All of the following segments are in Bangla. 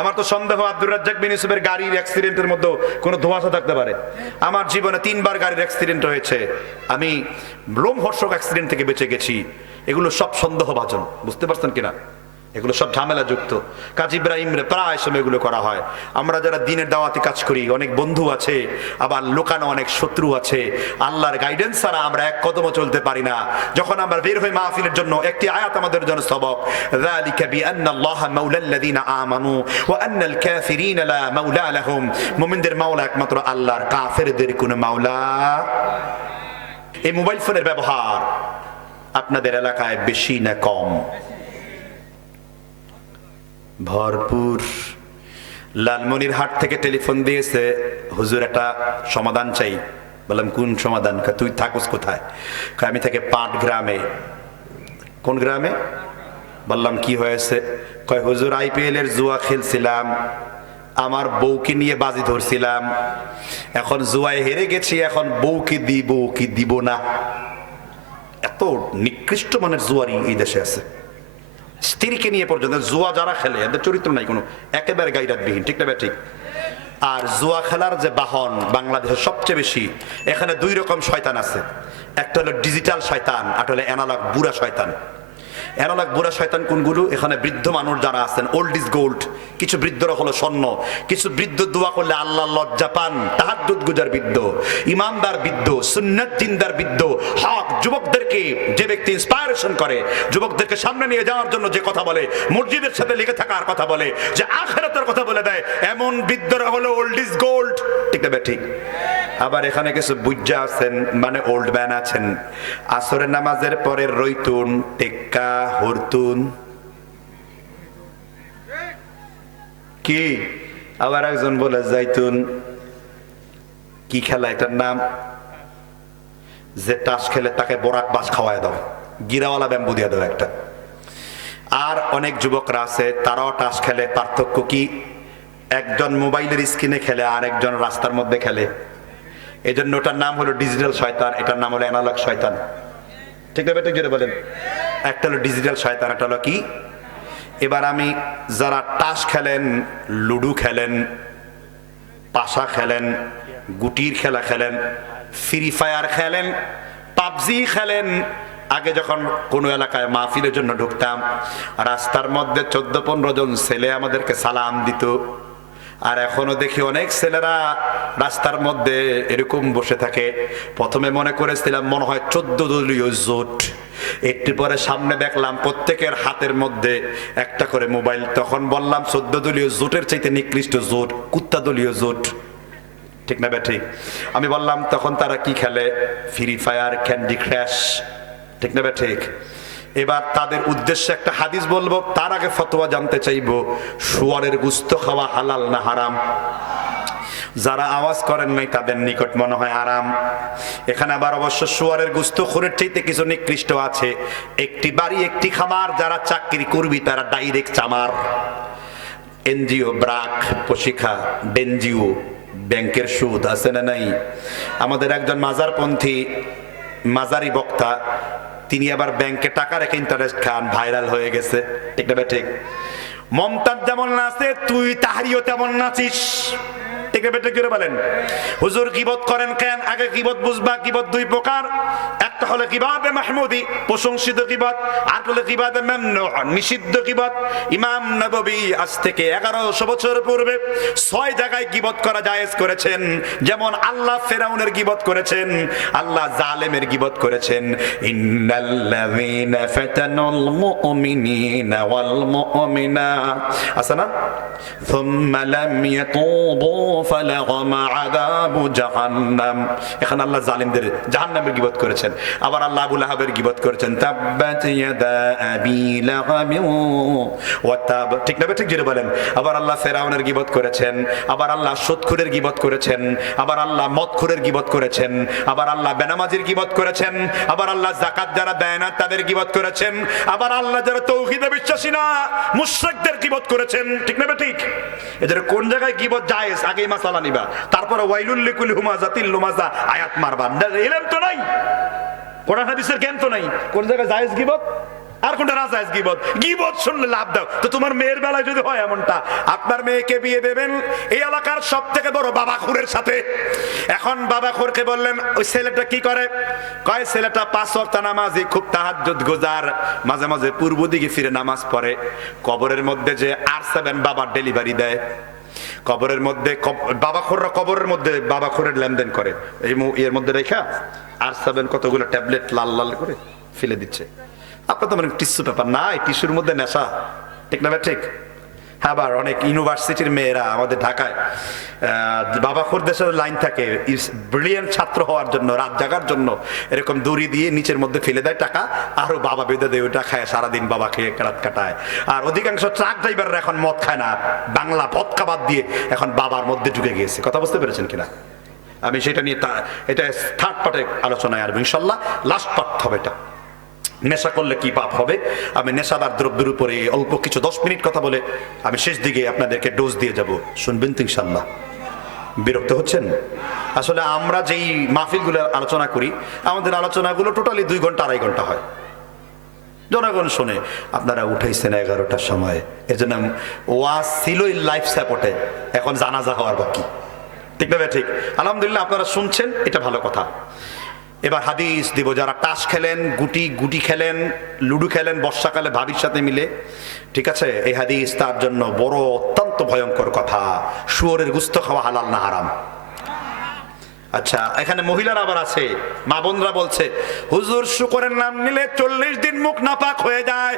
আমার তো সন্দেহ আব্দুর রাজ্জাক বিন ইউসুফের গাড়ির অ্যাক্সিডেন্টের মধ্যে কোনো ধোঁয়াশা থাকতে পারে। আমার জীবনে তিনবার গাড়ির অ্যাক্সিডেন্ট হয়েছে। আমি লোমহর্ষক অ্যাক্সিডেন্ট থেকে বেঁচে গেছি। এগুলো সব সন্দেহভাজন, বুঝতে পারছেন কিনা? এগুলো সব ঝামেলা যুক্ত কাজ ইব্রাহিমরে প্রায় সময় এগুলো করা হয়। আমরা যারা দিনের দাওয়াতে কাজ করি, অনেক বন্ধু আছে, আবার লোকানো অনেক শত্রু আছে। আল্লাহর গাইডেন্স ছাড়া আমরা এক কদমও চলতে পারি না। যখন আমরা বের হই মাহফিলের জন্য, একটি আয়াত আমাদের জন্য সবক। যালিকা আমানু ওয়া আন্নাল লা মাওলা লাহুম মুমিনদের মাওলা একমাত্র আল্লাহর, কাফেরদের কোনো মাওলা। এই মোবাইল ফোনের ব্যবহার আপনাদের এলাকায় বেশি না কম। ভরপুর। লালমনির হাট থেকে টেলিফোন দিয়েছে, হুজুর, একটা সমাধান চাই। বললাম, কোন সমাধান? তুই থাকুস কোথায়? আমি থেকে পাট গ্রামে। কোন গ্রামে? বললাম, কি হয়েছে? কয়, হুজুর, আইপিএল এর জুয়া খেলছিলাম। আমার বউকে নিয়ে বাজি ধরছিলাম। এখন জুয়ায় হেরে গেছি, এখন বউকে দিব কি দিব না। এত নিকৃষ্ট মানের জুয়ারি এই দেশে আছে। স্ত্রীকে নিয়ে পর্যন্ত জুয়া যারা খেলে, এদের চরিত্র নাই কোনো, একেবারে গাইরাতবিহীন, ঠিক না ঠিক। আর জুয়া খেলার যে বাহন বাংলাদেশের সবচেয়ে বেশি, এখানে দুই রকম শয়তান আছে। একটা হলো ডিজিটাল শয়তান আর হলো অ্যানালগ বুড়া শয়তান। অ্যানালগ বুড়া শয়তান কোনগুলো? এখানে বৃদ্ধ মানুষ যারা আছেন ওল্ড ইজ গোল্ড কিছু বৃদ্ধরা হলো স্বর্ণ। কিছু বৃদ্ধ দোয়া করলে আল্লাহ লজ্জা পান। তাহাদ্দুদ গুজার বৃদ্ধ, ইমানদার বৃদ্ধ, সুন্নাত জিন্দার বৃদ্ধ, হক যুবকদেরকে যে ব্যক্তি ইন্সপায়ারেশন করে, যুবকদেরকে সামনে নিয়ে যাওয়ার জন্য যে কথা বলে, মসজিদের সাথে লেগে থাকার কথা বলে, যে আখেরাতের কথা বলে দেয়, এমন বৃদ্ধরা হলো ওল্ড ইজ গোল্ড ঠিক না ঠিক? আবার এখানে কিছু বুজ্জা আছেন মানে ওল্ড ম্যান আছেন। আসরের নামাজের পরে রইতুন, টেক্কা, হরতুন। কি? আবার একজন বলে যাইতুন কি খেলা এটার নাম? যে টাস খেলে তাকে বরাক বাস খাওয়ায় দাও। গিরাওয়ালা ব্যাম্বু দিয়ে দাও একটা। আর অনেক যুবকরা আছে, তারাও টাস খেলে। পার্থক্য কি? একজন মোবাইলের স্ক্রিনে খেলে আর একজন রাস্তার মধ্যে খেলে। এই জন্য ওটার নাম হলো ডিজিটাল শয়তান, এটার নাম হলো অ্যানালগ শয়তান। ঠিক আছে ঠিক বলেন? একটা হলো ডিজিটাল শয়তান, একটা হলো কি? এবার আমি যারা টাস খেলেন, লুডু খেলেন, পাশা খেলেন, গুটির খেলা খেলেন, ফ্রি ফায়ার খেলেন, পাবজি খেলেন, আগে যখন কোনো এলাকায় মাহফিলের জন্য ঢুকতাম, রাস্তার মধ্যে চোদ্দ পনেরো জন ছেলে আমাদেরকে সালাম দিত। আর এখনও দেখি অনেক ছেলেরা রাস্তার মধ্যে এরকম বসে থাকে। প্রথমে মনে করেছিলাম মনে হয় চোদ্দ দলীয় জোট। একটু পরে সামনে দেখলাম প্রত্যেকের হাতের মধ্যে একটা করে মোবাইল। তখন বললাম, চোদ্দ দলীয় জোটের চাইতে নিকৃষ্ট জোট, কুত্তা দলীয় জোট। ঠিক না ঠিক আমি বললাম, তখন তারা কি খেলে? ফ্রি ফায়ার ক্যান্ডি ক্র্যাশ ঠিক না ঠিক এবার তাদের উদ্দেশ্যে একটা হাদিস বলব, তার আগে ফতোয়া জানতে চাইব, শুয়ারের গুস্ত খাওয়া হালাল না হারাম? যারা আওয়াজ করেন নাই, তাদের নিকট মনে হয় আরাম এখানে আবার অবশ্য শুয়ারের গুস্ত খোরের চাইতে কিছু নিকৃষ্ট আছে। একটি বাড়ি, একটি খামার, যারা চাকরি করবি, তারা ডাইরেক্ট চামার। এনজিও, ব্রাক প্রশিক্ষা ডেনজিও, ব্যাংকের সুদ, আছে না নাই? আমাদের একজন মাজারপন্থী, মাজারি বক্তা তিনি আবার ব্যাংকে টাকা রেখে ইন্টারেস্ট খান ভাইরাল হয়ে গেছে। ঠিক না ঠিক। মমতাজ যেমন নাচে, তুই তাহারিও তেমন নাচিস। ঠিক জোরে বলেন। হুজুর কিবত করেন কেন? আগে কিবত বুঝবা কিবত দুই প্রকার। একটা হলো কিবাবে মাহমুদি প্রশংসিত কিবত আর হলো কিবাবে মেমনু নিষিদ্ধ কিবত ইমাম নববী আজ থেকে এগারোশো বছর পূর্বে ছয় জায়গায় গিবত করা জায়েজ করেছেন যেমন আল্লাহ ফেরাউনের গিবত করেছেন আল্লাহ জালেমের গিবত করেছেন ইন্নাল্লাযীনা ফাতানুল মুমিনিনা ওয়াল মুমিনাত আছে না ثم لم يتوبوا فلهم عذاب جهنم এখানে আল্লাহ জালিমদের জাহান্নামের গিবত করেছেন আবার আল্লাহ আবু লাহাবের গিবত করেছেন ঠিক না ঠিক যেটা বলেন। আবার আল্লাহ ফেরাউনের গিবত করেছেন, আবার আল্লাহ সুদখুরের গিবত করেছেন, আবার আল্লাহ মদখুরের গিবত করেছেন, আবার আল্লাহ বেনামাজির গিবত করেছেন, আবার আল্লাহ জাকাত যারা দেয় না তাদের গিবত করেছেন, আবার আল্লাহ যারা তৌহিদে বিশ্বাসী না, মুশরিকদের গিবত করেছেন। ঠিক না ঠিক? এদের কোন জায়গায় গিবত জায়েজ, আগেই মাসালা নিবা। তারপরে ওয়াইলুল লিকুল হুমাজা তিল্লু মাজা আয়াত মারবা। এলেম তো নাই। কোরআন হাদিসের জ্ঞান তো নাই। কোন জায়গায় জায়েজ গিবত? আর কোনটা না জায়েজ গিবত? গিবত শুনলে লাভ দাও। তো তোমার মেয়ের বেলায় যদি হয় এমনটা, আপনার মেয়েকে বিয়ে দেবেন, এই এলাকার সব থেকে বড় বাবা খুরের সাথে। এখন বাবা খুরকে বললেন, ওই ছেলেটা কি করে? কয়, ছেলেটা পাঁচ ওয়াক্ত নামাজি খুব তাহাজ্জুদ গুজার। মাঝে মাঝে পূর্ব দিকে ফিরে নামাজ পড়ে। কবরের মধ্যে যে আর সেভেন বাবার ডেলিভারি দেয়। কবরের মধ্যে বাবা খোররা কবরের মধ্যে বাবা খোরের লেনদেন করে। এই এর মধ্যে রেখা আর সাবেন কতগুলো ট্যাবলেট লাল লাল করে ফেলে দিচ্ছে। আপনার তো মানে টিস্যু পেপার, না, এই টিস্যুর মধ্যে নেশা, ঠিক না ঠিক? আবার অনেক ইউনিভার্সিটির মেয়েরা আমাদের ঢাকায় বাবা খোর দেশের লাইন থাকে ব্রিলিয়ান্ট ছাত্র হওয়ার জন্য, রাত জাগার জন্য, এরকম দড়ি দিয়ে নিচের মধ্যে ফেলে দেয় টাকা আরও বাবা বেঁধে দেয় ওটা খায়, সারাদিন বাবা খেয়ে রাত কাটায়। আর অধিকাংশ ট্রাক ড্রাইভাররা এখন মদ খায় না, বাংলা ভদকা বাদ দিয়ে এখন বাবার মধ্যে ঢুকে গিয়েছে। কথা বুঝতে পেরেছেন কিনা? আমি সেটা নিয়ে এটা থার্ড পার্টে আলোচনায় আসব, ইনশাল্লাহ লাস্ট পার্ট হবে এটা। নেশা করলে কি পাপ হবে? আমি নেশাদার দ্রব্যের উপরে অল্প কিছু দশ মিনিট কথা বলে আমি শেষ দিকে আপনাদেরকে ডোজ দিয়ে যাব। শুনবেন তো ইনশাল্লাহ বিরক্ত হচ্ছেন? আসলে আমরা যেই মাহফিলগুলো আলোচনা করি, আমাদের আলোচনাগুলো টোটালি দুই ঘণ্টা, আড়াই ঘণ্টা হয়। জনগণ শোনে, আপনারা উঠাইছেন এগারোটার সময়। এর জন্য ওয়াজ ছিলই লাইফ সাপোর্টে এখন জানাজা হওয়ার বাকি। ঠিক না ঠিক। আলহামদুলিল্লাহ, আপনারা শুনছেন, এটা ভালো কথা। এবার হাদিস দিব, যারা টাস খেলেন, গুটি গুটি খেলেন, লুডু খেলেন, বর্ষাকালে ভাবির সাথে মিলে, ঠিক আছে? এই হাদিস তার জন্য বড় অত্যন্ত ভয়ঙ্কর কথা। শুয়োরের গুস্ত খাওয়া হালাল না হারাম? আচ্ছা এখানে মহিলারা আবার আছে। মা বোনরা বলছে, হুজুর, শুকরের নাম নিলে চল্লিশ দিন মুখ নাপাক হয়ে যায়।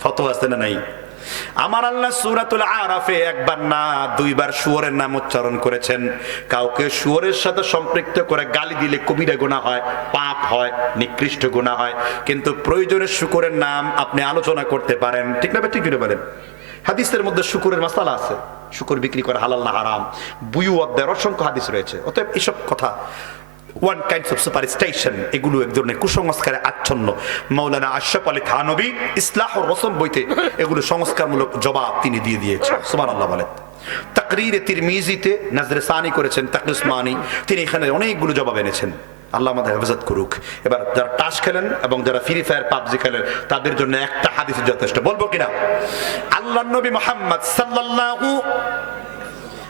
ফতো আছে না নাই? আমার আল্লাহ সুরাতুল আরাফে একবার না, দুইবার শুয়োরের নাম উচ্চারণ করেছেন। কাউকে শুয়োরের সাথে সম্পৃক্ত করে গালি দিলে কবিরা গুণা হয়, পাপ হয়, নিকৃষ্ট গুণা হয়। কিন্তু প্রয়োজনে শুকরের নাম আপনি আলোচনা করতে পারেন। ঠিক না ঠিক বলেন? হাদিসের মধ্যে শুকুরের মাসালা আছে। শুকুর বিক্রি করা হালাল না হারাম। বুয়ু অধ্যায়ের অসংখ্য হাদিস রয়েছে। অতএব এসব কথা ওয়ান কাইন্ডস অফ সুপারস্টেশন এগুলো এক ধরনের কুসংস্কারে আচ্ছন্ন। মৌলানা আশরাফ আলী থানবী ইসলাহ রসম বইতে এগুলো সংস্কারমূলক জবাব তিনি দিয়ে দিয়েছেন। সুমান আল্লাহ বলেন। তাকরিরে তিরমিজিতে নাজরে সানি করেছেন তাকরিসমানি তিনি এখানে অনেকগুলো জবাব এনেছেন। আল্লাহ আমাদের হেফাজত করুক। এবার যারা টাস খেলেন এবং যারা ফ্রি ফায়ার, পাবজি খেলেন, তাদের জন্য একটা হাদিস যথেষ্ট। বলব কিনা? আল্লাহ নবী মোহাম্মদ সাল্লাল্লাহু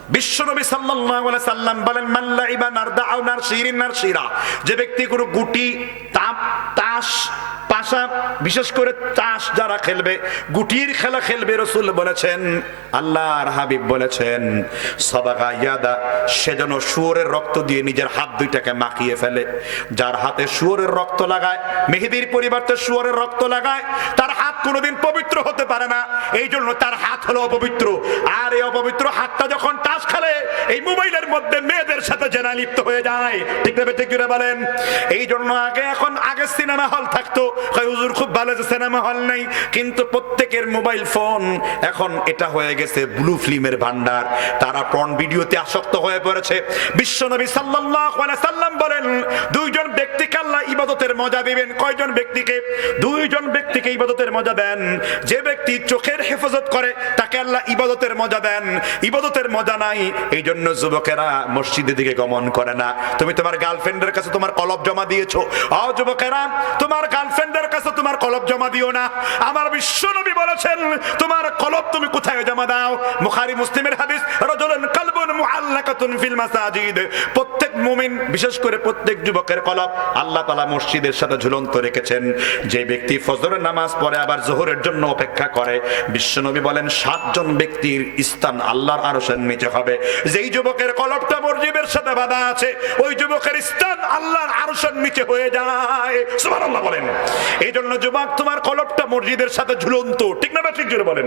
বিশ্বনবী সাল্লাল্লাহু সাল্লাম বলেন মাল্লা ইবা নারদা আও নারশিরিন নারশিরা যে ব্যক্তি কোনো গুটি, তাপ, তাস, পাশা, বিশেষ করে তাস যারা খেলবে, গুটির খেলা খেলবে রসুল বলেছেন, আল্লাহর হাবিব বলেছেন, সবাগা ইয়াদা, সে যেন শুয়োরের রক্ত দিয়ে নিজের হাত দুইটাকে মাখিয়ে ফেলে। যার হাতে শুয়োরের রক্ত লাগায়, মেহেদির পরিবর্তে শুয়োরের রক্ত লাগায়, তার হাত কোনোদিন পবিত্র হতে পারে না। এই জন্য তার হাত হলো অপবিত্র। আর এই অপবিত্র হাতটা যখন তাস খেলে এই মোবাইলের মধ্যে মেয়েদের সাথে জেনা লিপ্ত হয়ে যায়। ঠিক না ঠিক করে বলেন? এই জন্য আগে এখন আগে সিনেমা হল থাকতো। হুজুর, খুব ভালো যে সিনেমা হল নেই। কিন্তু প্রত্যেকের মোবাইল ফোন এখন এটা হয়ে গেছে ব্লু ফিল্মের ভান্ডার তারা পর্ন ভিডিওতে আসক্ত হয়ে পড়েছে। বিশ্বনবী সাল্লাল্লাহু আলাইহি সাল্লাম বলেন, দুইজন ব্যক্তিকে আল্লাহ ইবাদতের মজা দিবেন। কয়জন ব্যক্তিকে? দুইজন ব্যক্তিকে ইবাদতের মজা দেন। যে ব্যক্তি চোখের হেফাজত করে, তাকে আল্লাহ ইবাদতের মজা দেন। ইবাদতের মজা নাই। এই জন্য যুবকেরা দিকে গমন করে না। তুমি তোমার গার্লফ্রেন্ডের কাছে তোমার কলব জমা দিয়েছ। অ যুবকেরা, তোমার গার্লফ্রেন্ডের কাছে তোমার কলব জমা দিও না। আমার বিশ্বনবী বলেছেন, তোমার কলব তুমি কোথায় জমা দাও? মুখারি মুসলিমের হাদিস, রাজুলুন কালবুন মুআল্লাকাতুন ফিল মাসাজিদ। প্রত্যেক মুমিন, বিশেষ করে প্রত্যেক যুবকের কলব আল্লাহ তাআলা মসজিদের সাথে ঝুলন্ত রেখেছেন। যে ব্যক্তি ফজরের নামাজ পড়ে, আবার জোহরের জন্য অপেক্ষা করে, বিশ্বনবী বলেন, সাতজন ব্যক্তির স্থান আল্লাহর আরশের নিচে হবে। যেই যুবকের কলবটা মসজিদের যুবকের সাথে বাধা আছে, ওই যুবকের স্থান আল্লাহর আরশের নিচে হয়ে যায়। সুবহানাল্লাহ বলেন। এই জন্য যুবক, তোমার কলপটা মসজিদের সাথে ঝুলন্ত। ঠিক না ঠিক জোরে বলেন।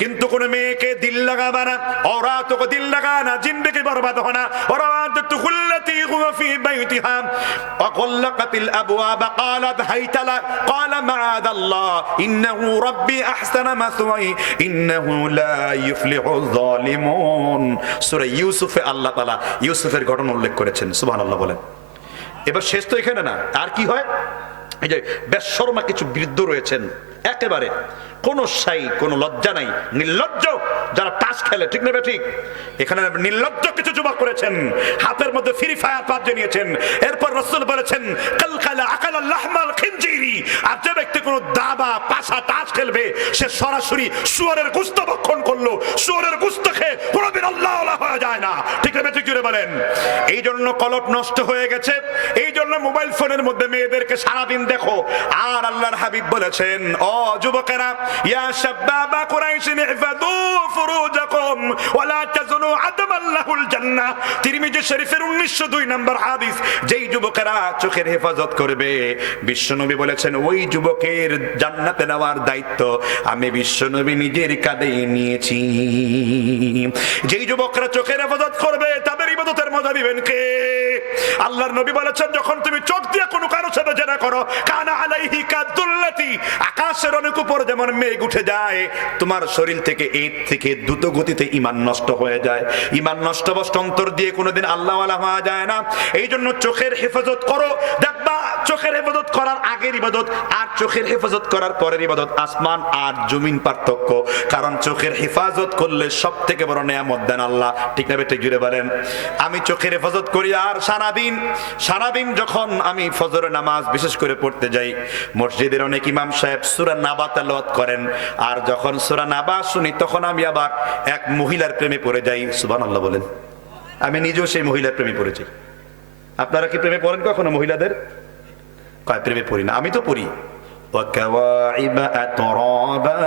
কিন্তু কোন মেয়েকে দিল লাগাবা না ওরা তোকে দিল লাগানা জিন্দেগি বরবাদ হয় না। ওরা তো তুকুল্লাত هو في بيتها وغلقت الابواب قالت هيت لك قال معاذ الله انه ربي احسن مثواي انه لا يفلح الظالمون সূরা ইউসুফে আল্লাহ তাআলা ইউসুফের ঘটনা উল্লেখ করেছেন সুবহানাল্লাহ বলেন এবার শেষ তো এখানে না আর কি হয় এই যে বেশর্মা কিছু বৃদ্ধ রয়েছেন একেবারে কোনো সাই কোনো লজ্জা নাই নির্লজ্জ যারা তাস খেলে, ঠিক নেবে ঠিক? এখানে নির্লজ্জ কিছু যুবক করেছেন। হাতের মধ্যে ফ্রি ফায়ার পাবজি নিয়েছেন। এরপর রসুল বলেছেন আকাল আল্লাহমাল খিনজিরি। আর যে ব্যক্তি কোনো দাবা, পাশা, তাস খেলবে, সে সরাসরি শুয়ারের গুস্ত ভক্ষণ করল। শুয়ারের গুস্ত খেয়ে আল্লাহ হয়ে যায় না। ঠিক নেবে ঠিক জুড়ে বলেন? এই জন্য কলপ নষ্ট হয়ে গেছে। এই জন্য মোবাইল ফোনের মধ্যে মেয়েদেরকে সারাদিন দেখো। আর আল্লাহর হাবিব বলেছেন, ও যুবকেরা, ইয়া শাবাবা কুরাইশিন ইহফাদু ফুরুজাকুম ওয়ালা তাজনু আদামাল্লাহুল জান্নাহ। তিরমিজি শরীফের 1902 নম্বর হাদিস, যেই যুবকেরা চোখের হেফাজত করবে, বিশ্বনবী বলেছেন, ওই যুবকের জান্নাতে নেওয়ার দায়িত্ব আমি বিশ্বনবী নিজের কাঁধে নিয়েছি। যেই যুবকরা চোখের হেফাজত করবে, তাদের ইবাদতের মজা দিবেন কে? আল্লাহর নবী বলেছেন, যখন তুমি চোখ দিয়ে কোনো কারও সাথে জেনা করো, কানা আলাইহি কাদুল্লাতি, আকাশের অনেক উপর যেমন মেঘ উঠে যায়, তোমার শরীর থেকে এই থেকে দ্রুত গতিতে ইমান নষ্ট হয়ে যায়। ইমান নষ্ট বস্ত অন্তর দিয়ে কোনোদিন আল্লাহওয়ালা হওয়া যায় না। এই জন্য চোখের হেফাজত করো। দেখবা, চোখের হেফাজত করার আগের ইবাদত আর চোখের হেফাজত করার পরের ইবাদত আসমান আর জমিন পার্থক্য। কারণ চোখের হেফাজত করলে সব থেকে বড় নেয়ামত দেন আল্লাহ। ঠিক না বেটে জুড়ে বলেন। আমি চোখের হেফাজত করি আর সারাদিন সারাদিন যখন আমি ফজরের নামাজ বিশেষ করে পড়তে যাই মসজিদের অনেক ইমাম সাহেব সুরা নাবা তেলাওয়াত করেন আর যখন সুরা নাবা শুনি তখন আমি আবার এক মহিলার প্রেমে পড়ে যাই সুবান আল্লাহ বলেন আমি নিজেও সেই মহিলার প্রেমে পড়েছি আপনারা কি প্রেমে পড়েন কখনো মহিলাদের কয় প্রেমে পড়ি না আমি তো পড়ি وكواعب أترابا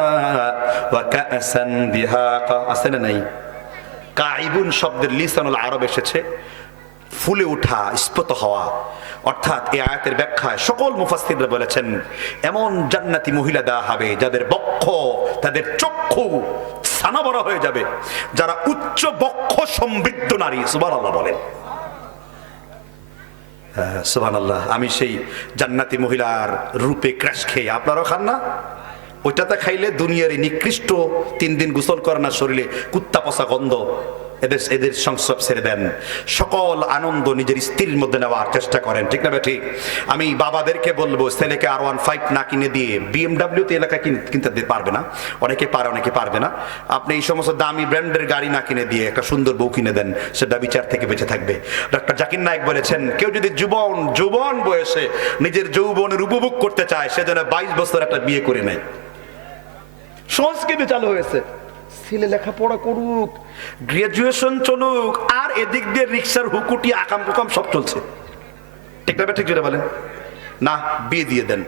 وكأسا دهاقا আছে না নাই কাইবুন শব্দের লিসানুল আরব এসেছে ফুলে ওঠা স্ফুত হওয়া। অর্থাৎ এই আয়াতের ব্যাখ্যায় সকল মুফাসসিররা বলেছেন, এমন জান্নাতি মহিলা দেওয়া হবে যাদের বক্ষ, তাদের চক্ষু সানাবরা হয়ে যাবে। যারা উচ্চ বক্ষ সমৃদ্ধ নারী, সুবহানাল্লাহ বলেন। সুহান আল্লাহ আমি সেই জান্নাতি মহিলার রূপে ক্র্যাশ খেয়ে আপনারাও খান না? ওইটাতে খাইলে দুনিয়ার নিকৃষ্ট তিন দিন গোসল করে না শরীরে কুত্তা পচা গন্ধ। এদের এদের সংসব ছেড়ে দেন। সকল আনন্দ নিজের স্ত্রীর মধ্যে নেওয়ার চেষ্টা করেন, ঠিক না ঠিক আমি বাবাদেরকে বলব, ছেলেকে আর ওয়ান ফাইভ না কিনে দিয়ে বিএমডাব্লিউ তে এলাকায় কিন- কিনতে পারবে না। অনেকে পারে, অনেকে পারবে না। আপনি এই সমস্ত দামি ব্র্যান্ডের গাড়ি না কিনে দিয়ে একটা সুন্দর বউ কিনে দেন, সেটা বিচার থেকে বেঁচে থাকবে। ডক্টর জাকির নায়ক বলেছেন, কেউ যদি যুবন যুবন বয়সে নিজের যৌবনের উপভোগ করতে চায় সেজন্য বাইশ বছর একটা বিয়ে করে নেয়। সংস্কৃতি চালু হয়েছে। ছেলে লেখাপড়া করুক গ্রাজুয়েশন চলুক, আর এদিক দিয়ে রিক্সার হুকুটি, আকাম কুকাম সব চলছে। ঠিক না ঠিক যেটা বলেন? না, বিয়ে দিয়ে দেন।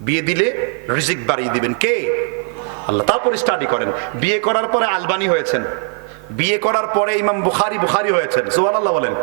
বিয়ে দিলে রিজিক বাড়িয়ে দিবেন। কে? আল্লাহ। তারপরে স্টাডি করেন। বিয়ে করার পরে আলবানি হয়েছেন। বিয়ে করার পরে ইমাম বুখারি বুখারি হয়েছেন। সোহান আল্লাহ বলেন।